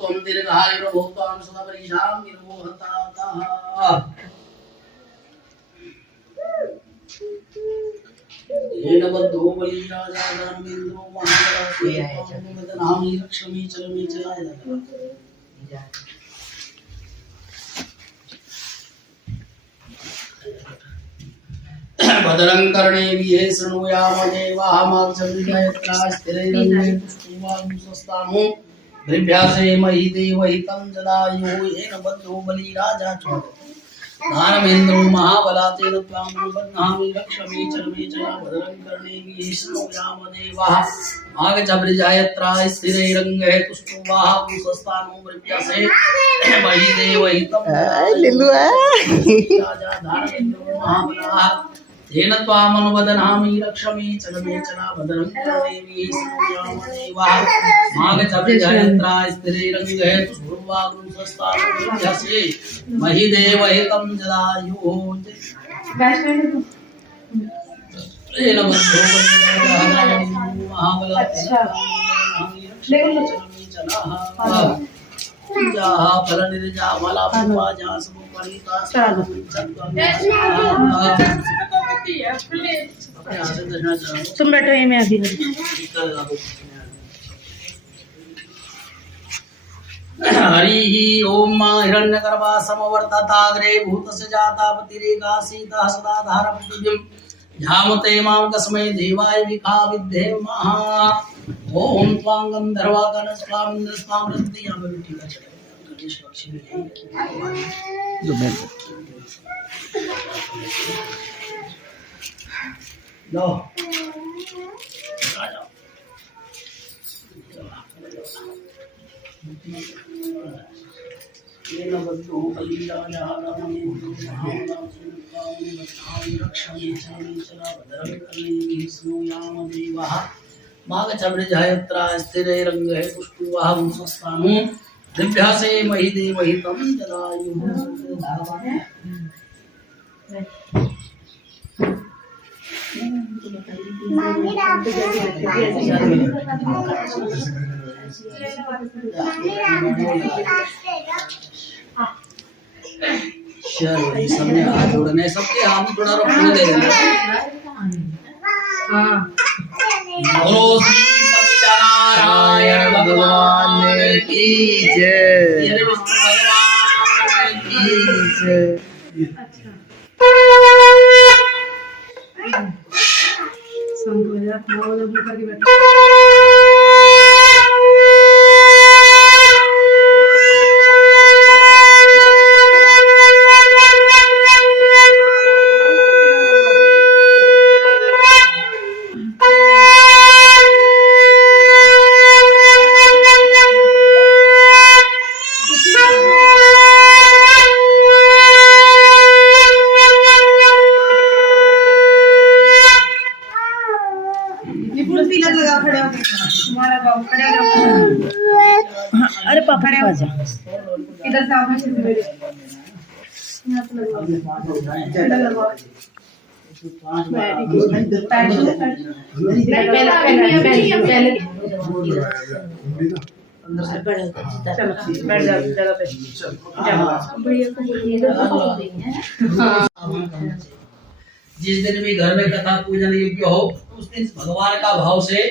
त्वं दीर्घायुर्भोक्तां सदा परीक्षां निर्मोहताः येन बद्धो बलिराजा धर्मेन्द्रो महाबलानामी लक्ष्मी चलमी चलाय भद्रं कर्णेभिः शृणुयाम देवाः मार्गसंविधायत्रा स्थिरैरङ्गैस्तुष्टुवागुंसस्तामो भृभ्यासे महि देवहितं जदायुः येन बद्धो बलिराजा धर्मेन्द्रो महाबलातेन त्वां बध्नामि लक्ष्मी चलमे चला भद्रं कर्णेभिः शृणुयाम देवाः मार्गसंविधायत्रा स्थिरैरङ्गैः तुष्टुवागुंसस्तामो भृभ्यासे महि देवहितं राजा धर्मेन्द्रो महाबलाः तेन त्वामनुवदनामि लक्ष्मी चलमे चला भद्रं कर्णेभिः शृणुयाम देवाः मार्गसंविधायत्रा स्थिरैरङ्गैः तुष्टुवागुंसस्तामो भृभ्यासे महि देवहितं जदायुः तेन बद्धो तुम बैठो ये मैं अभी हरि ओम हिरण्यगर्भा समवर्तताग्रे भूतस्य जातापतिरेका सीता सदा धारपतिं ध्यामते मां कस्मै देवाय विखा विद्धे महा ओम त्वां गंधर्वा गणस्वामिन्द्र स्वामृति यहाँ पे बैठी का चले गणेश पक्षी में जो मैं लो आ जाओ येन बद्धो बलिराजा लक्ष्मी चला भद्रं कर्णेभिः शृणुयाम देवाः मार्गसंविधायत्रा स्थिरैरङ्गैः तुष्टुवागुंसस्तामो भृभ्यासे महि देवहितं जदायुः चलो ये सबने हाथ जोड़ने सबके हाथ थोड़ा रोकने दे बोलो श्री सत्यनारायण भगवान की जय भगवान की जय अरे पापा ने आजा इधर से आओ जिस दिन भी घर में कथा पूजन योग्य हो उस दिन भगवान का भाव से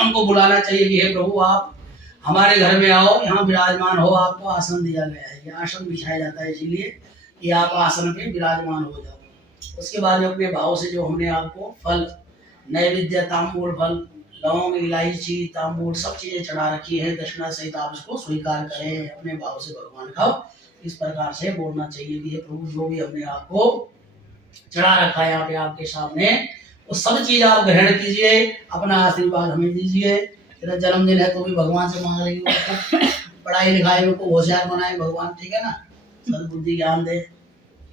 उनको बुलाना चाहिए कि हे प्रभु आप हमारे घर में आओ, यहाँ विराजमान हो, आपको आसन दिया गया है। ये आसन बिछाया जाता है इसलिए कि आप आसन पे विराजमान हो जाओ। उसके बाद अपने भाव से जो हमने आपको फल नैवेद्य तांबूल फल लौंग इलायची तांबूल सब चीजें चढ़ा रखी है, दक्षिणा सहित आप इसको स्वीकार करें, अपने भाव से भगवान खाओ। इस प्रकार से बोलना चाहिए कि प्रभु जो भी हमने आपको चढ़ा रखा है यहाँ पे आपके सामने वो सब चीज आप ग्रहण कीजिए, अपना आशीर्वाद हमें दीजिए। तेरा जन्मदिन है तो भी भगवान से मांग रही पढ़ाई लिखाई में को होशियार बनाए भगवान, ठीक है ना, सद्बुद्धि ज्ञान दे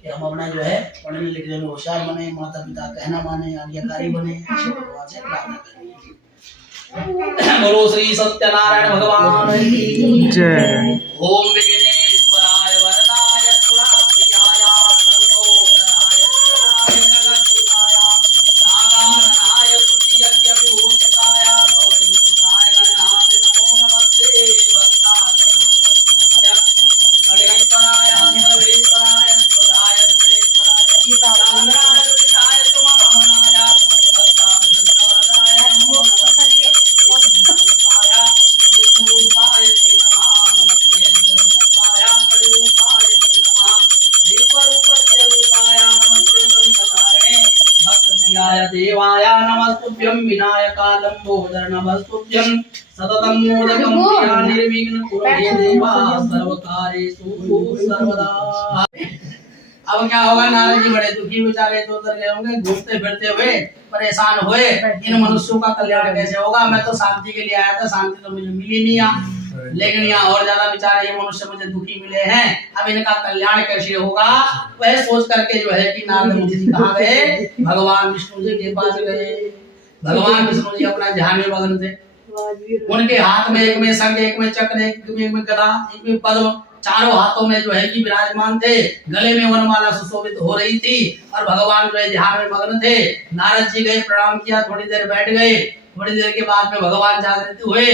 कि हम अपना जो है पढ़ने लिखने में होशियार बने, माता पिता कहना माने, आज्ञाकारी बने, ऐसे भगवान से प्रार्थना करें। बोलो श्री सत्यनारायण भगवान की जय। ओम विघ्नेश्वराय वरदाय तुलाप्रियाय सर्वोदराय जगद्गुरुनाय नागाननाय तुष्टियज्ञ विभूषिताय गौरीभूषिताय गणनाथ नमो नमस्ते भक्ताय देवाय नमस्तुभ्यं विनायकाय लंबोदर नमस्तुभ्यं सततं मोदकं प्रिया निर्विघ्न कुरु हे देवा सर्वकार्येषु सर्वदा। अब क्या होगा, नारद जी बड़े दुखी बेचारे तो उधर गए होंगे, घूमते फिरते हुए परेशान हुए, इन मनुष्यों का कल्याण कैसे होगा। मैं तो शांति के लिए आया था, शांति तो मुझे मिली नहीं यहाँ, लेकिन यहाँ और ज्यादा बेचारे ये मनुष्य मुझे दुखी मिले हैं, अब इनका कल्याण कैसे होगा। वह सोच करके जो है कि नारद मुनि जी कहाँ गए, भगवान विष्णु जी के पास गए। भगवान विष्णु जी अपना ध्यान में मग्न थे, उनके हाथ में एक में शंख, एक में चक्र, एक में गदा, एक में पद्म, चारों हाथों में जो है कि विराजमान थे, गले में वनमाला सुशोभित हो रही थी और भगवान जो है ध्यान में मग्न थे। नारद जी गए, प्रणाम किया, थोड़ी देर बैठ गए, थोड़ी देर के बाद में भगवान जागृत हुए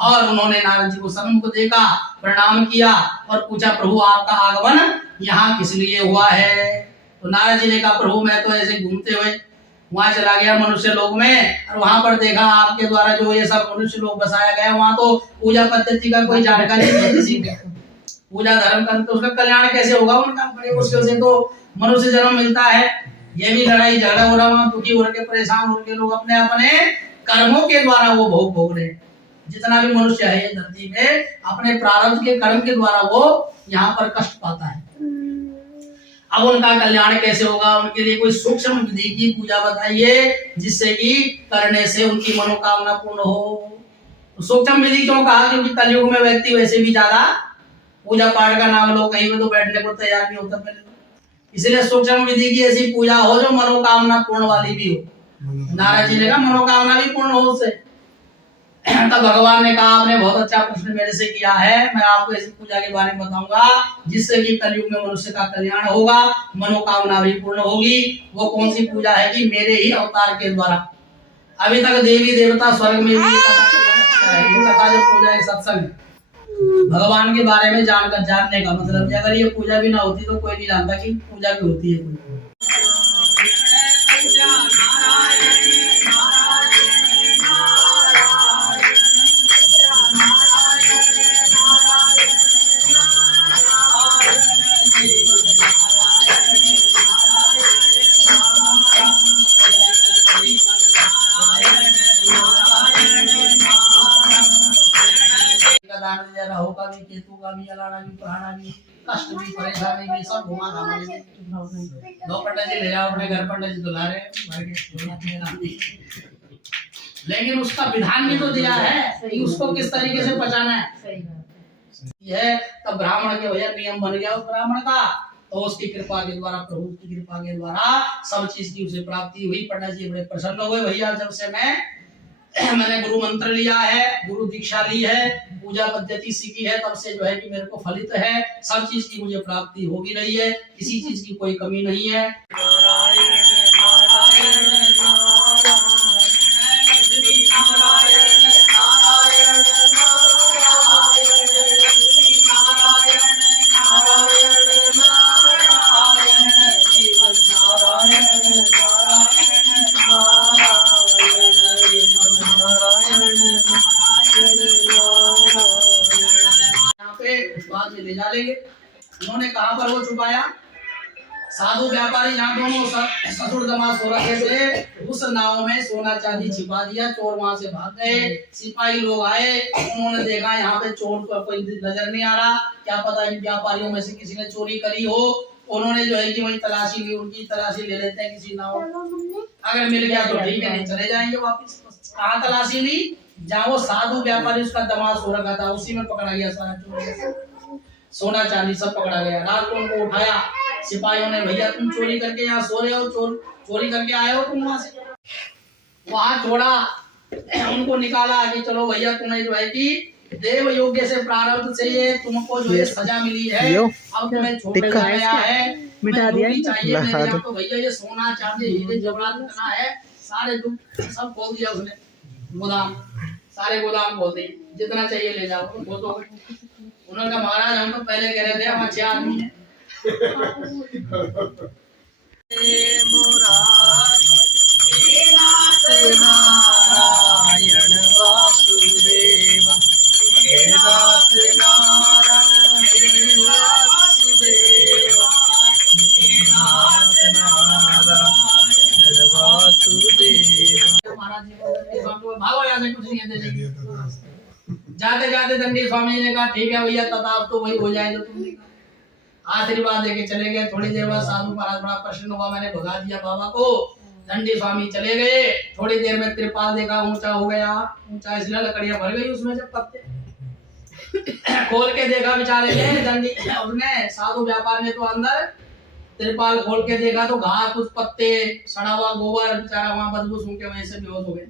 और उन्होंने नारद जी को सन्मुख देखा, प्रणाम किया और पूछा, प्रभु आपका आगमन यहाँ किस लिए हुआ है। तो नारद जी ने कहा, प्रभु मैं तो ऐसे घूमते हुए वहां चला गया मनुष्य लोक में, और वहां पर देखा आपके द्वारा जो ये सब मनुष्य लोग बसाया गया, वहां तो पूजा पद्धति का कोई जानकारी नहीं किसी को, पूजा धर्म का, तो उसका कल्याण कैसे होगा। उनका बड़े मुश्किल से तो मनुष्य जन्म मिलता है, ये भी लड़ाई झगड़ा हो रहा, वहां दुखी हो रहे, परेशान हो रहे लोग, अपने अपने कर्मों के द्वारा वो भोग रहे। जितना भी मनुष्य है ये धरती में अपने प्रारब्ध के कर्म के द्वारा वो यहाँ पर कष्ट पाता है। अब उनका कल्याण कैसे होगा, उनके लिए कोई सूक्ष्म विधि की पूजा बताइए जिससे कि करने से उनकी मनोकामना पूर्ण हो। तो सूक्ष्म विधि क्यों कहा, क्योंकि कलयुग में व्यक्ति वैसे भी ज्यादा पूजा पाठ का नाम लो कहीं पे तो बैठने को तैयार नहीं होता पहले, इसलिए सूक्ष्म विधि की ऐसी पूजा हो जो मनोकामना पूर्ण वाली भी हो। नारद जी ने कहा मनोकामना भी पूर्ण हो उससे। तब भगवान ने कहा, आपने बहुत अच्छा प्रश्न मेरे से किया है, मैं आपको ऐसी पूजा के बारे में बताऊंगा जिससे कि कलयुग में मनुष्य का कल्याण होगा, मनोकामना भी पूर्ण होगी। वो कौन सी पूजा है कि मेरे ही अवतार के द्वारा अभी तक देवी देवता स्वर्ग में भी कथा जो पूजा है सत्संग, भगवान के बारे में जानने का मतलब कि अगर ये पूजा भी ना होती तो कोई नहीं जानता कि पूजा भी होती है कोई। राहु का भी, केतु का भी, अलाना भी, पुराना भी, कष्ट भी, परेशानी भी, सब घुमा घामा के दो पंडित जी ले जाओ अपने घर, पंडित जी दुला रहे, लेकिन उसका विधान भी तो दिया है कि उसको किस तरीके से पचाना है। यह तब ब्राह्मण के भैया नियम बन गया उस ब्राह्मण का, तो उसकी कृपा के द्वारा, प्रभु की कृपा के द्वारा सब चीज की उसे प्राप्ति हुई। पंडित जी बड़े प्रसन्न हुए, भैया जब से मैंने गुरु मंत्र लिया है, गुरु दीक्षा ली है, पूजा पद्धति सीखी है, तब से जो है कि मेरे को फलित है, सब चीज की मुझे प्राप्ति हो भी रही है, किसी चीज की कोई कमी नहीं है। बाद में ले जा लेंगे। उन्होंने कहां पर वो छुपाया, साधु व्यापारी जहाँ दोनों ससुर दमाद सो रखे थे उस नाव में सोना चांदी छिपा दिया, चोर वहां से भाग गए। सिपाही लोग आए, उन्होंने देखा यहाँ पे चोर को कोई नजर नहीं आ रहा, क्या पता इन व्यापारियों में से किसी ने चोरी करी हो। उन्होंने जो है कि वही तलाशी ली, उनकी तलाशी ले लेते हैं किसी नाव, अगर मिल गया तो ठीक है, नहीं चले जाएंगे वापिस। कहाँ तलाशी ली, जहाँ वो साधु व्यापारी उसका दमाद सो रखा था उसी में पकड़ा गया सारा चोर, सोना चांदी सब पकड़ा गया। रात को उनको उठाया सिपाहियों ने, भैया तुम चोरी करके यहाँ सो रहे हो, चोरी करके आए हो तुम वहां से, वहां छोड़ा, उनको निकाला कि चलो भैया तुम्हें जो है कि देव योग्य से प्रारब्ध से ये तुमको जो है सजा मिली है, अब तुम्हें छोड़ गया है, मिटा दिया चाहिए मेरे, तो भैया ये सोना चांदी हीरे जवाहरात इतना है, सारे दुख सब खोल दिया उसने, गोदाम सारे गोदाम खोल दिए, जितना चाहिए ले जाओ। वो तो उन्होंने कहा महाराज हम तो पहले कह रहे थे हम अच्छे आदमी हैं। नारायण वासुदेव, नाथ नारायण वासुदेव, नाथ नारायण वासुदेव। राधे। दंडी स्वामी जी ने कहा ठीक है भैया, तताब तो वही हो जाए जो तुमने कहा। आशीर्वाद देके चले गए। थोड़ी देर बाद साधु महाराज बड़ा प्रसन्न हुआ, मैंने भगा दिया बाबा को। दंडी स्वामी चले गए। थोड़ी देर में त्रिपाल देखा ऊंचा हो गया, ऊंचा इसलिए लकड़ियां भर गई उसमें से पत्ते। खोल के देखा बेचारे ने दंडी उसने साधु व्यापार ने तो अंदर त्रिपाल खोल के देखा तो घास कुछ पत्ते सड़ा हुआ गोबर, बेचारा वहां बदबू सूंघ के वहीं से बेहोश हो गए।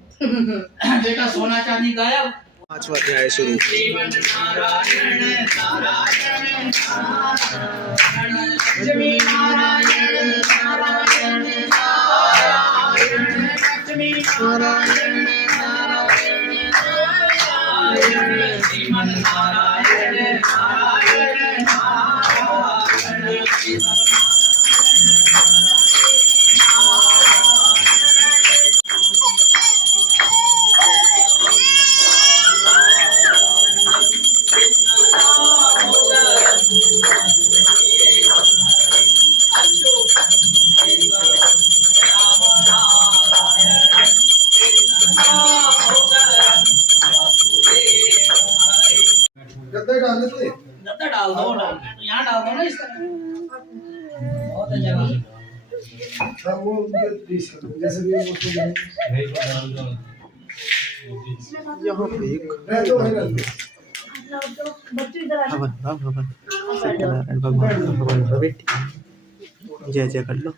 देखा सोना चांदी गायब। 5वां अध्याय शुरू। श्रीमन नारायण नारायण नारायण लक्ष्मी नारायण नारायण नारायण लक्ष्मी नारायण नारायण नारायण श्रीमन नारायण नारायण नारायण। गद्दे डाल देते, गद्दा डाल दो, यहाँ डाल दो ना इस तरह। बहुत है जगह। हाँ वो उनके जैसे भी उसको यहाँ पे एक हवन भगवान का हवन का बेटी जय जय कर लो।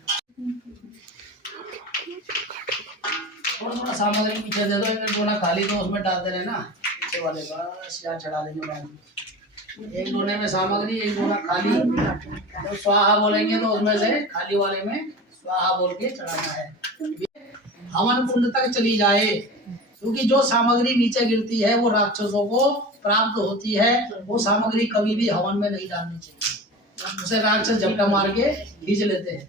थोड़ा सामग्री पीछे दे दो, एक डोना खाली तो उसमें डालते रहे ना पीछे वाले, बस यहाँ चढ़ा देंगे बाद। एक डोने में सामग्री, एक डोना खाली। तो स्वाहा बोलेंगे तो उसमें से खाली वाले में स्वाहा बोल के चढ़ाना है। हवन कुंड तक चली जाए, क्योंकि जो सामग्री नीचे गिरती है वो राक्षसों को प्राप्त होती है। वो सामग्री कभी भी हवन में नहीं डालनी चाहिए, उसे राक्षस झपटा मार के खींच लेते हैं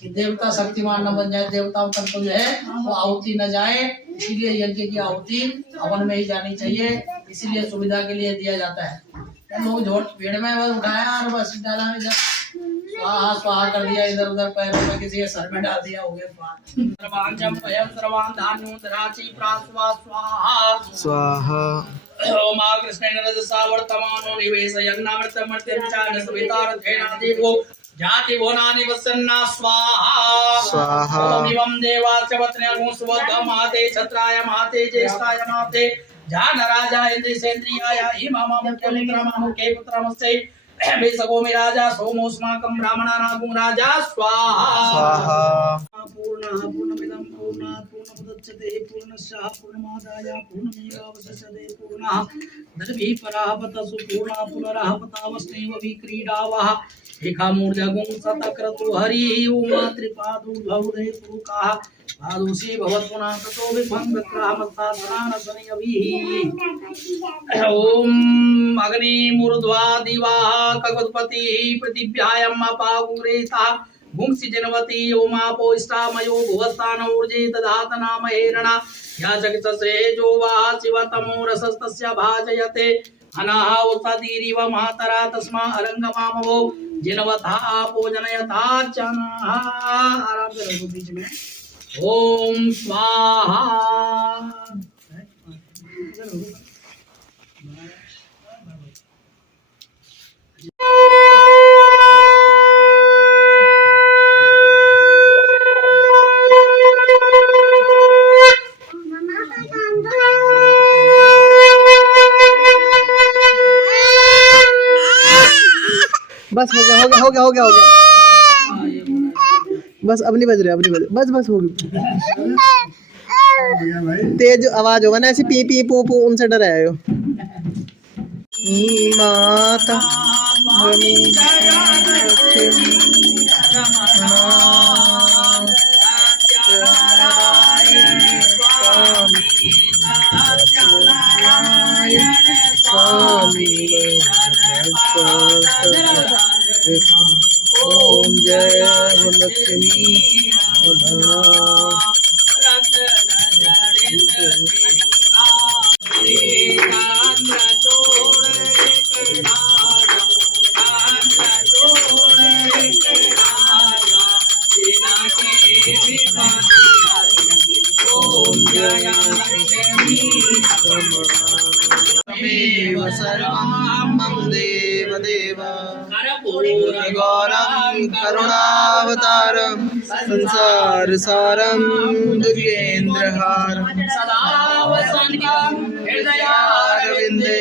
कि देवता शक्तिमान न बन जाए, देवताओं तक तो जो है वो आहुति न जाए। इसीलिए यज्ञ की आहुति हवन में ही जानी चाहिए, इसीलिए सुविधा के लिए दिया जाता है। लोग झोट भीड़ में बस उठाया और बस डाला में स्वाहा स्वाहा कर दिया, इधर उधर पैरों में किसी के सर में डाल दिया, हो गया सर्वान जंपयम सर्वान धान्यों दराची प्रास्वा स्वाहा स्वाहा। ओम कृष्णेन रजसा वर्तमानो निवेशयन् नामृतमर्त्यं च नसवितार धेना देवो जाति भुवनानि वसन्ना स्वाहा स्वाहा। ओम एवं देवाच वत्न्यगुं सुवद्धमाते छत्राय माते ज्येष्ठाय माते जान राजा इंद्रिसेन्द्रियाय इमामं केलिक्रमामुखे पुत्रमस्ते सगो में राजा सोमोस्माकं ब्राह्मणानागुं राजा स्वाहा स्वाहा। पूर्णः पूर्णमिदं पूर्णात् पूर्णमुदच्यते पूर्णस्य पूर्णमादाय पूर्णमेवावशिष्यते पूर्णः दर्भिः पराः पतसु पूर्णः पुनरः पतावस्नैव विक्रीडावः एकामूर्जगुं सतक्रतु हरिः ओम त्रिपादुर्भवदे पुरुकाः पादुषे भवत्पुनः ततो विभं विक्रामस्ताधनानसनियभिः। ओम अग्निमूर्ध्वा दिवाः कगुत्पतिः पृथिव्यायम् अपागुरेतः भुंसि जनवती ओमापो इष्टामयो भुवस्तान ऊर्जे दधात नाम हेरणा याचकसे जो वा शिवतमो रसस्तस्य भाजयते अनाह उत्पतिरिव मातरा तस्मा अरंगमामवो जिनवथा आपो जनयथा चनाः। आराम से रहो बीच में। ओम स्वाहा। बस हो गया हो गया हो गया हो गया हो गया। बस अब नहीं बज रहे, अब नहीं बज, बस बस हो गया। तेज आवाज होगा ना ऐसी पी पी पू पू, उनसे डर आए हो। माता ओम जय लक्ष्मी ओम जय लक्ष्मी देव कर्पूर गौरं करुणावतारं संसार सारं दुर्गेन्द्रहारं सदा वसन्तं हृदयारविन्दे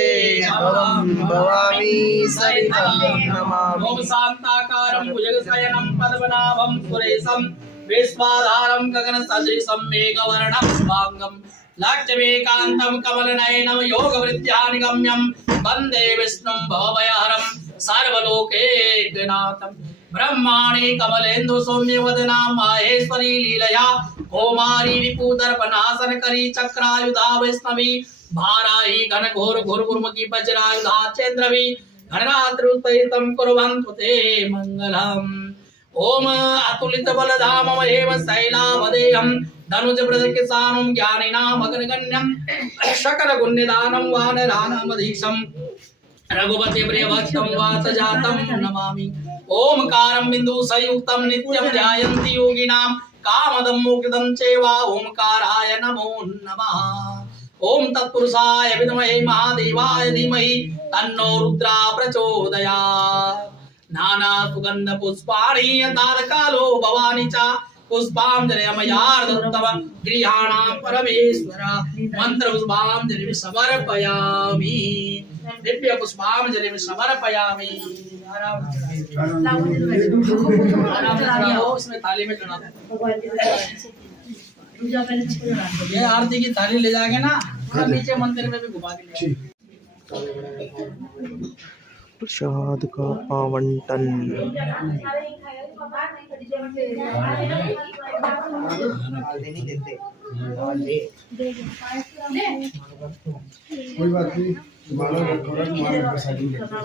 भवं भवामि सहितं नमामि। ओम शांताकारं भुजगशयनं पद्मनाभं सुरेशं विश्वाधारं गगनसदृशं मेघवर्णं शुभांगं लक्ष्मीकान्तं कमलनयनं योगवृत्यानिगम्यं वन्दे विष्णुं भवभयहरं सर्वलोकैकनाथं ब्रह्माणि कमलेन्दु सौम्यवदनां माहेश्वरी लीलया कौमारी रिपुदर्पनाशनकरी चक्रायुधा वैष्णवी भाराही घन घोर घोर गुरुमुखी वज्रायुधा चेन्द्रवी घनरात्रुपैतं कुर्वन्तु ते मङ्गलम्। ओम अतुलित बलधाम महेम शैलावदेहं धनुज प्रदकिसानं ज्ञानिनां अग्रगण्यं सकल गुण्यदानं वानराणामधीशं रघुपति प्रियभक्तं वातजातं नमामि। ओमकारं बिंदु संयुक्तं नित्यं ध्यायन्ति योगिनां कामदं मोक्षदं चैवा ओमकाराय नमो नमः। ओम तत्पुरुषाय विद्महे महादेवाय धीमहि तन्नो रुद्रा प्रचोदयात्। नाना सुगंध पुष्पाणि यथाकालो भवानी च पुष्पाञ्जलिमयार्दत्तम गृहाणां परमेश्वर मंत्र पुष्पाञ्जलिं समर्पयामि दिव्य पुष्पाञ्जलिं समर्पयामि। उसमें थाली में चढ़ा ये आरती की थाली ले जाके ना थोड़ा नीचे मंदिर में भी घुमा के ले प्रसाद का आवंटन। कोई बात नहीं, तुम्हारा